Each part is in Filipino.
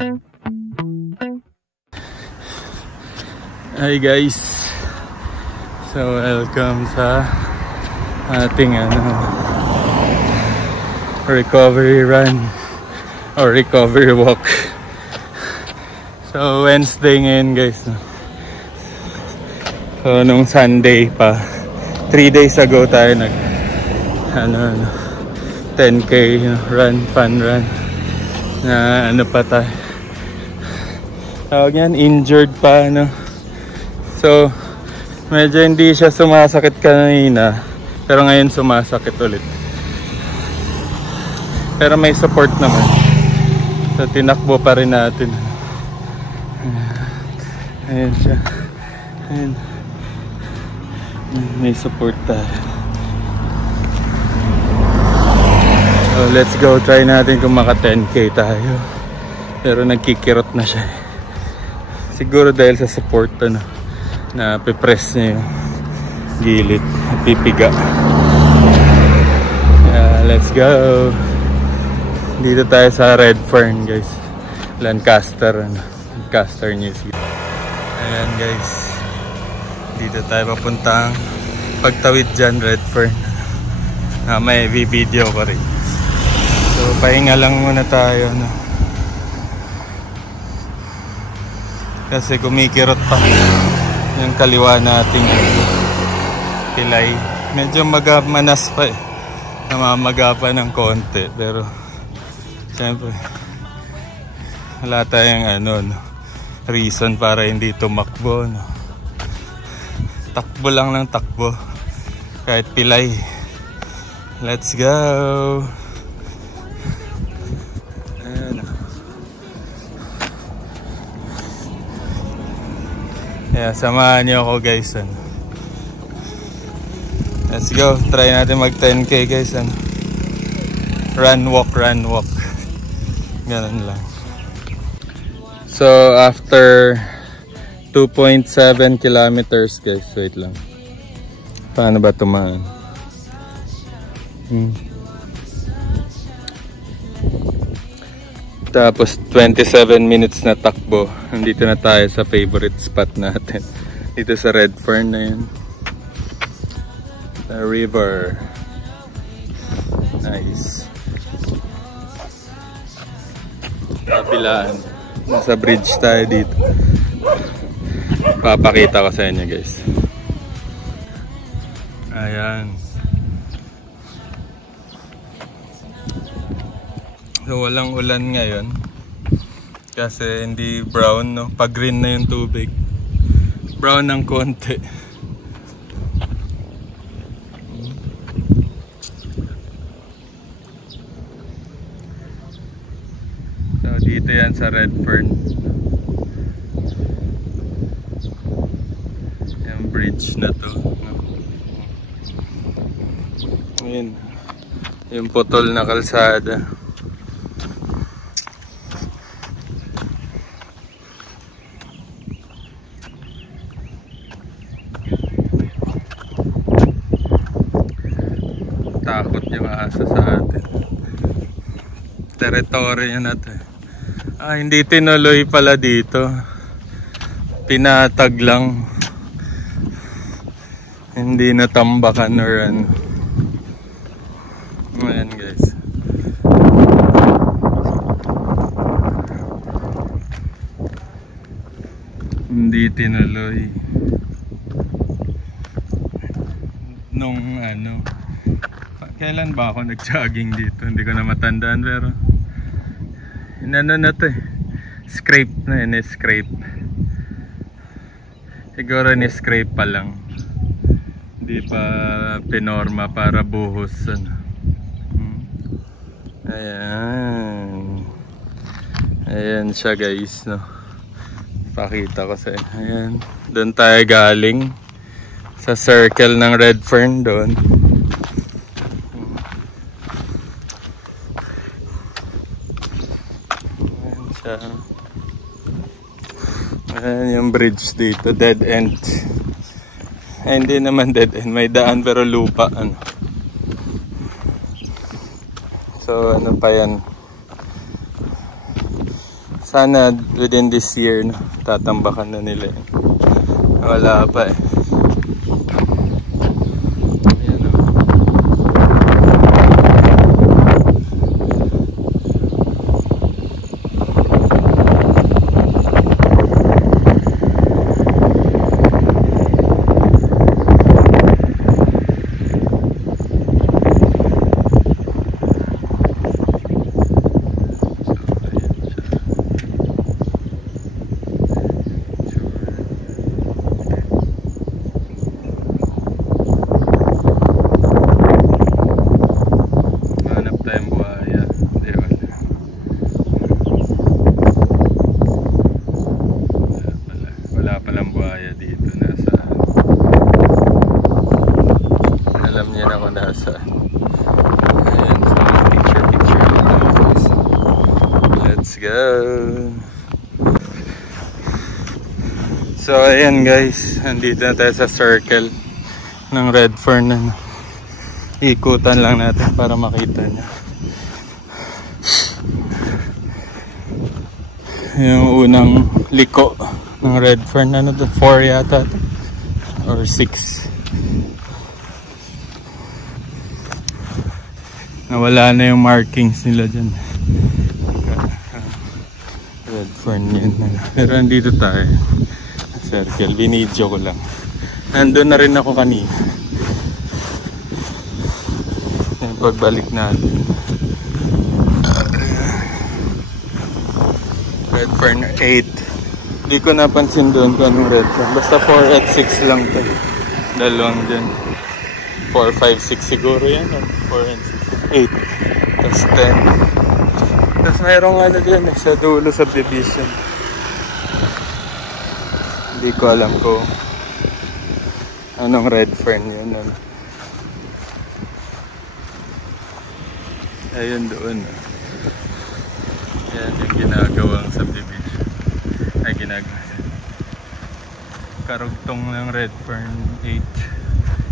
Hi guys, so welcome sa ating recovery run or recovery walk. So Wednesday ngayon guys, no? So nung Sunday pa, 3 days ago tayo nag 10k run, fun run na pa tayo tawag yan, injured pa so medyo hindi siya sumasakit kanina, pero ngayon sumasakit ulit, pero may support naman, so tinakbo pa rin natin. Ayan siya, ayan. May support tayo. So let's go, try natin kung maka 10k tayo, pero nagkikirot na siya siguro dahil sa support na pipress niya yung gilid, pipiga. Let's go. Dito tayo sa Redfern guys, Lancaster News. Ayan guys, dito tayo papuntang pagtawid dyan, Redfern. May video ko rin, so pahinga lang muna tayo kasi kumikirot pa yung kaliwa nating pilay. Medyo manas pa namamaga pa ng konti, pero siyempre wala tayong reason para hindi tumakbo, takbo lang ng takbo kahit pilay. Let's go. Yeah, samahan niyo ako guys. Let's go. Try natin mag 10k guys. Run, walk. Ganun lang. So after 2.7 kilometers guys, wait lang. Paano ba tumaan? Tapos 27 minutes na takbo. Nandito na tayo sa favorite spot natin. Dito sa Redfern na yun. The river. Nice. Kabilaan. Nasa bridge tayo dito. Papakita ko sa inyo guys. Ayan. So walang ulan ngayon kasi hindi brown, pag green na yung tubig, brown ng konti. So dito yan sa Redfern, yung bridge na to, Ayan, yung putol na kalsada. Takot yung asa sa atin. Teritoryo na to. Hindi tinuloy pala dito. Pinatag lang. Hindi natambakan or Ayan guys. Hindi tinuloy. Nung kailan ba ako nag-jogging dito? Hindi ko na matandaan, pero na to scrape na yun, scrape. Siguro ni-scrape pa lang. Hindi pa pinorma para buhos. Ayan. Ayan siya guys, Pakita ko sa inyo. Ayan. Doon tayo galing. Sa circle ng Redfern doon. Ayan yung bridge dito, dead end. Hindi naman dead end, may daan pero lupa So pa yan, Sana within this year, no, tatambakan na nila yun. Wala pa eh. So ayan guys, nandito na tayo sa circle ng Redfern. Ikutan lang natin para makita nyo yung unang liko ng Redfern. Ano to? 4 yata to? Or 6. Nawala na yung markings nila dyan. Redfern yun. Pero nandito tayo circle, binidyo ko lang. Nandun na rin ako kanina. Yan, pagbalik natin. Redfern 8. Hindi ko napansin doon kung anong Redfern. Basta 4 at 6 lang to. Dalawang dyan. 4, 5, 6 siguro yan. 4 and 6. 8. Tapos 10. Tapos mayroong ano dyan eh, sa dulo subdivision. Hindi ko alam kung anong Redfern yun. Ayun doon. Yan yung ginagawang subdivision. Ay ginagawa. Karugtong ng Redfern 8.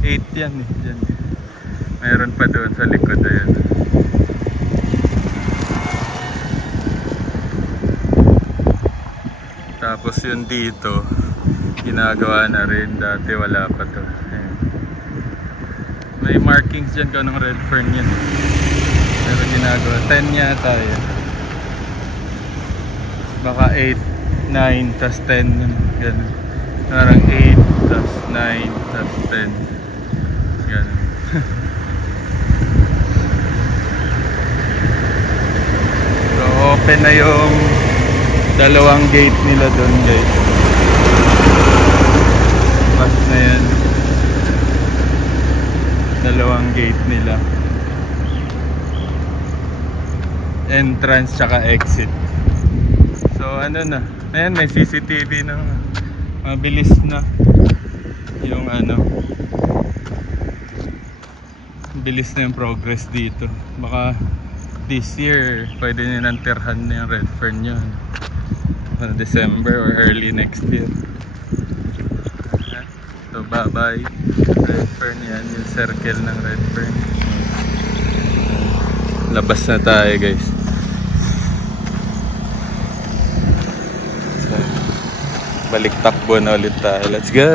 8 yan eh. Dyan. Mayroon pa doon sa likod. Ayun. Tapos yun dito ginagawa na rin, dati wala pa to. Ayan. May markings dyan kung anong Redfern yan, pero ginagawa 10 yata yan, baka 8, 9 tas 10 ganun. Parang 8 tas 9 tas 10 ganun. So open na yung dalawang gate nila doon guys. Pas na yan. Dalawang gate nila. Entrance tsaka exit. So ano na. Ayan, may CCTV na. Mabilis na. Yung ano. Bilis na yung progress dito. Baka this year pwede nyo nang tirhan na yung Redfern nyo. December or early next year. So bye bye Redfern, yan yung circle ng Redfern. Labas na tayo guys. So, balik takbo na ulit tayo. Let's go.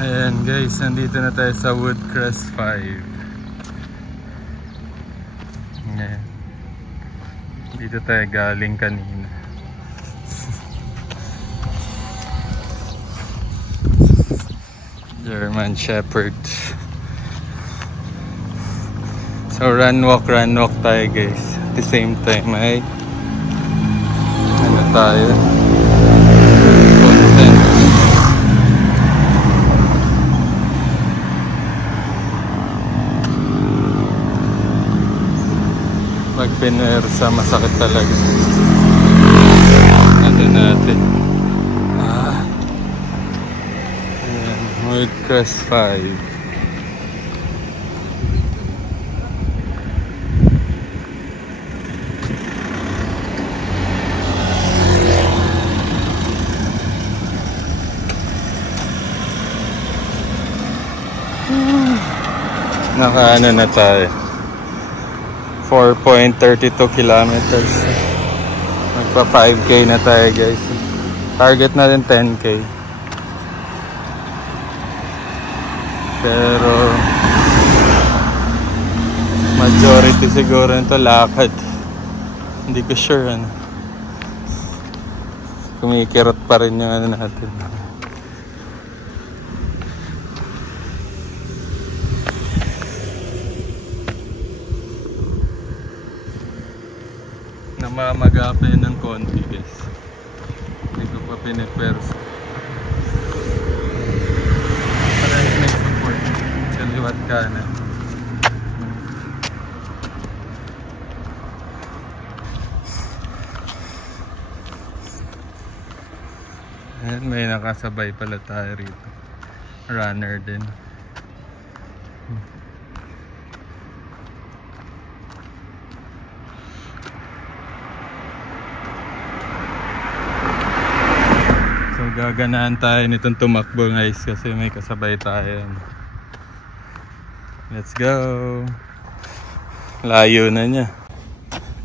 Ayan guys, nandito na tayo sa Woodcrest 5. Ayan. Dito tayo galing kanina. German Shepherd. So run walk tayo guys. At the same time ay ano tayo, content. Pag pinersa masakit talaga. Ano natin, Woodcrest 5. Nakaano na tayo, 4.32 kilometers. Pa 5K na tayo guys. Target natin 10K. Pero majority siguro nito lakad. Hindi ko sure ano. Kumikirot pa rin yung ano natin. Namamagapay ng konti guys. Hindi ko pa pinipwersa. Para may support. Kaliwat ka na. Ayan, may nakasabay pala tayo rito. Runner din. So gaganahan tayo nitong tumakbo guys kasi may kasabay tayo. Let's go. Layo na niya.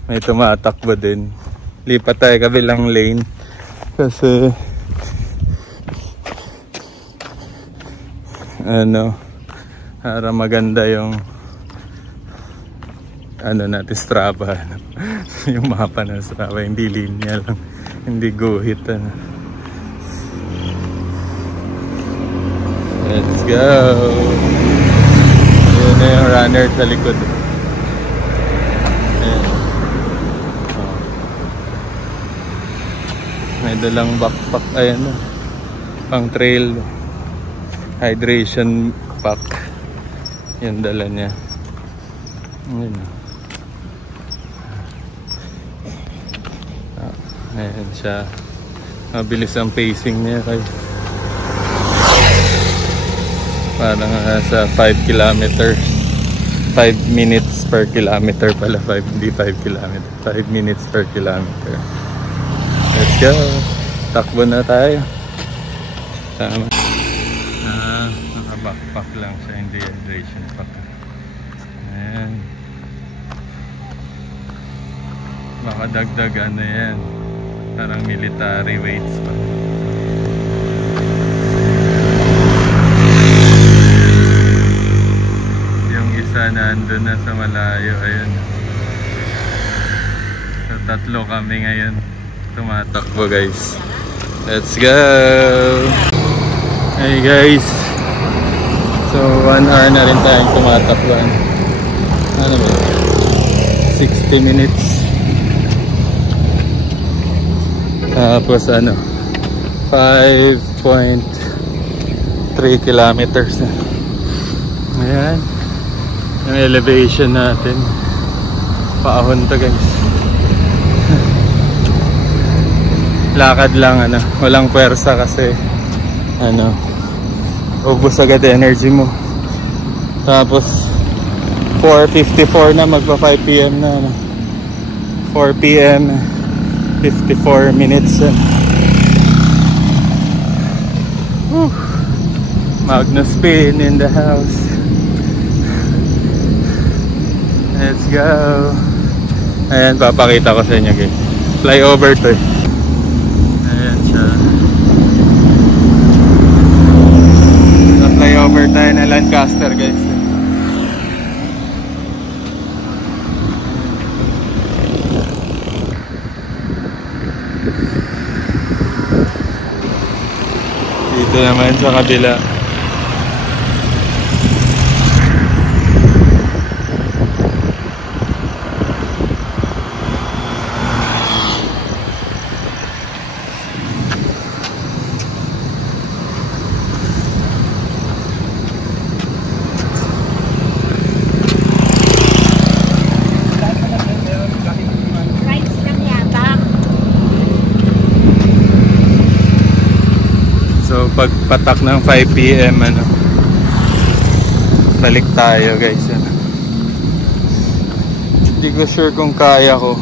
May tumatakbo din. Lipat tayo kabilang lane kasi ano, para maganda yung ano natin, Strava. Yung mapa ng Strava, hindi linya lang, hindi guhit ano. Let's go. Yun na yung runner sa likod. Ayan. Oh. May dalang backpack, ayan na, pang trail. Hydration pack. Yung dala niya. Ayan. Ayan siya. Mabilis ang pacing niya kay. Parang sa 5 kilometers. 5 minutes per kilometer pala. 5, hindi 5 kilometer. 5 minutes per kilometer. Let's go. Takbo na tayo. Tama. Backpack lang siya, hindi hydration pack. Ayan. Makadagdag ano yan, parang military weights pa. Yung isa na andun na sa malayo. Ayun. So tatlo kami ngayon tumatakbo guys. Let's go. Hey guys, so 1 hour na rin tayong tumatakbuhan. Ano ba? 60 minutes. Tapos ano, 5.3 kilometers na. Ayan. Yung elevation natin. Paahon to guys. Lakad lang ano. Walang pwersa kasi ano, ubos agad energy mo. Tapos 4:54 na, magpa 5 PM na ano. 4 PM 54 minutes. Magnus Spin in the house. Let's go. Ayan, papakita ko sa inyo guys. Flyover to eh. Ayan siya. Flyover tayo na Lancaster guys. Dito naman sa kabila. So pagpatak ng 5 PM ano, balik tayo guys ano. Hindi ko sure kung kaya ko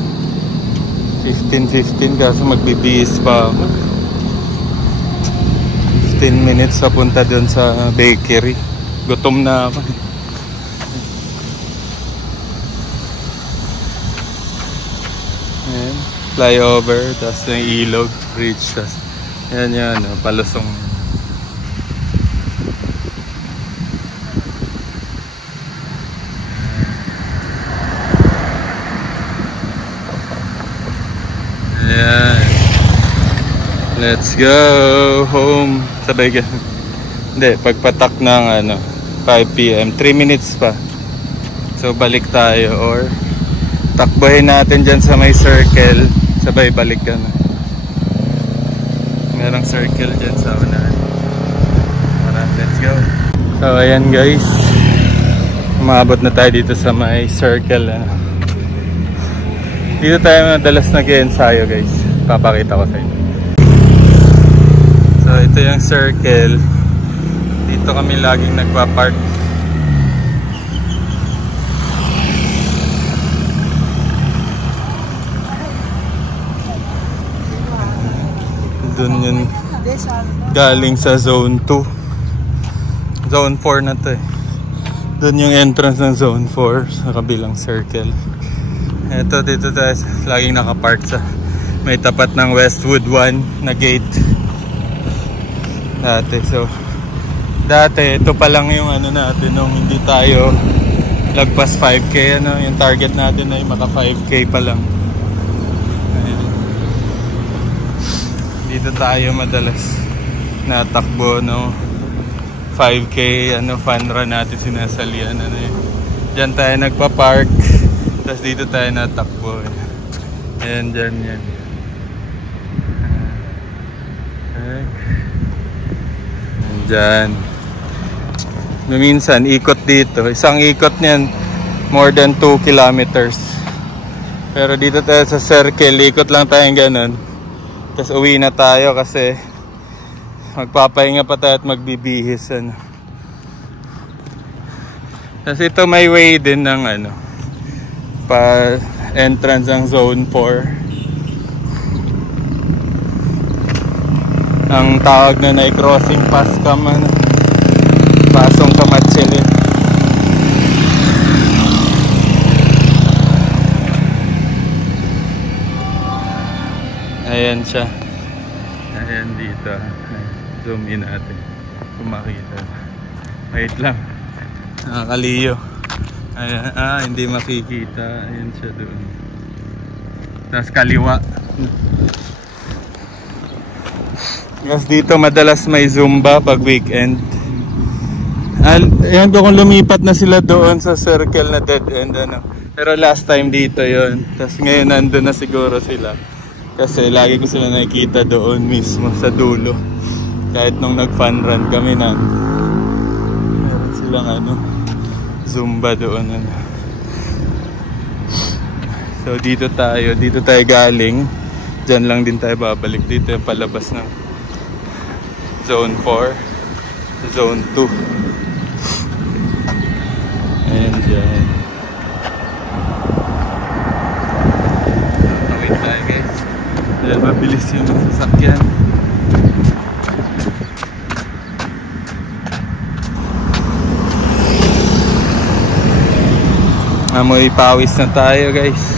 15 kasi magbibihis pa ako. 15 minutes sa punta dun sa bakery. Gutom na ako. Ayan. flyover, tapos yung ilog bridge, tapos yan yan, palusong. Ayan, let's go home. Sabay ka. Hindi, pagpatak ng 5 PM, 3 minutes pa. So balik tayo, or takbuhin natin dyan sa may circle, sabay balik ka na. Merong circle dyan sa unahan. Tara, let's go. So ayan guys, umabot na tayo dito sa may circle. Dito tayo madalas nag-ensayo guys, papakita ko sa inyo. So ito yung circle, dito kami laging nagpa-park. Doon yun galing sa zone 2, zone 4 na to eh. Doon yung entrance ng zone 4 sa kabilang circle. Ito, dito tayo laging nakapark sa may tapat ng Westwood 1 na gate dati. So dati ito pa lang yung natin nung hindi tayo lagpas 5K, yung target natin ay maka 5K pa lang. Ayan. Dito tayo madalas natakbo 5K fun run natin sinasalian Diyan tayo nagpa-park. Tapos dito tayo natakbo. Ayan, dyan yan. Dyan. Minsan, ikot dito. Isang ikot niyan, more than 2 kilometers. Pero dito tayo sa circle, ikot lang tayong ganun. Tapos uwi na tayo kasi magpapahinga pa tayo at magbibihis. Tapos ito may way din ng pa entrance ng zone 4. Ang tawag na crossing pass cam, pasong Kamatsili. Ayan siya. Ayan dito. Zoom in natin kung makita. Wait lang, nakakaliyo. Ayan, hindi makikita. Ayan siya doon. Tapos kaliwa. Tapos dito madalas may Zumba pag weekend. Ayan doon kung lumipat na sila doon sa circle na dead end. Pero last time dito yon. Tapos ngayon nandun na siguro sila. Kasi lagi ko sila nakikita doon mismo sa dulo. Kahit nung nag-fun run kami meron silang Zumba doon. So dito tayo galing. Diyan lang din tayo babalik. Dito yung palabas ng zone 4, zone 2. Ayan dyan. Wait tayo guys. Dahil mabilis yung sasakyan. Amoy pawis na tayo guys.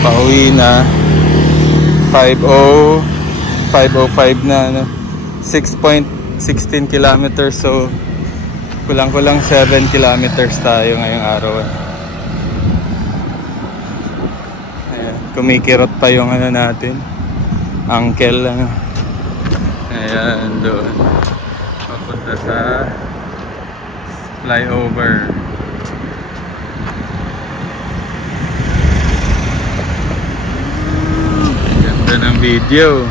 Pauwi na. 5:05 na 6.16 kilometers. So kulang-kulang 7 kilometers tayo ngayong araw. Ayan, kumikirot pa yung natin. Uncle Ayan doon. Papunta sa flyover. Ng video.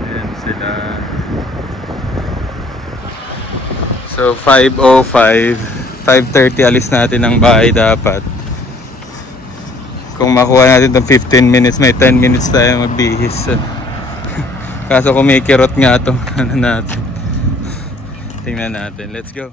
Ayan sila. So 5:05, 5:30 alis natin ng bahay dapat. Kung makuha natin itong 15 minutes, may 10 minutes tayo magbihis. Kaso kumikirot nga itong natin. Tingnan natin. Let's go.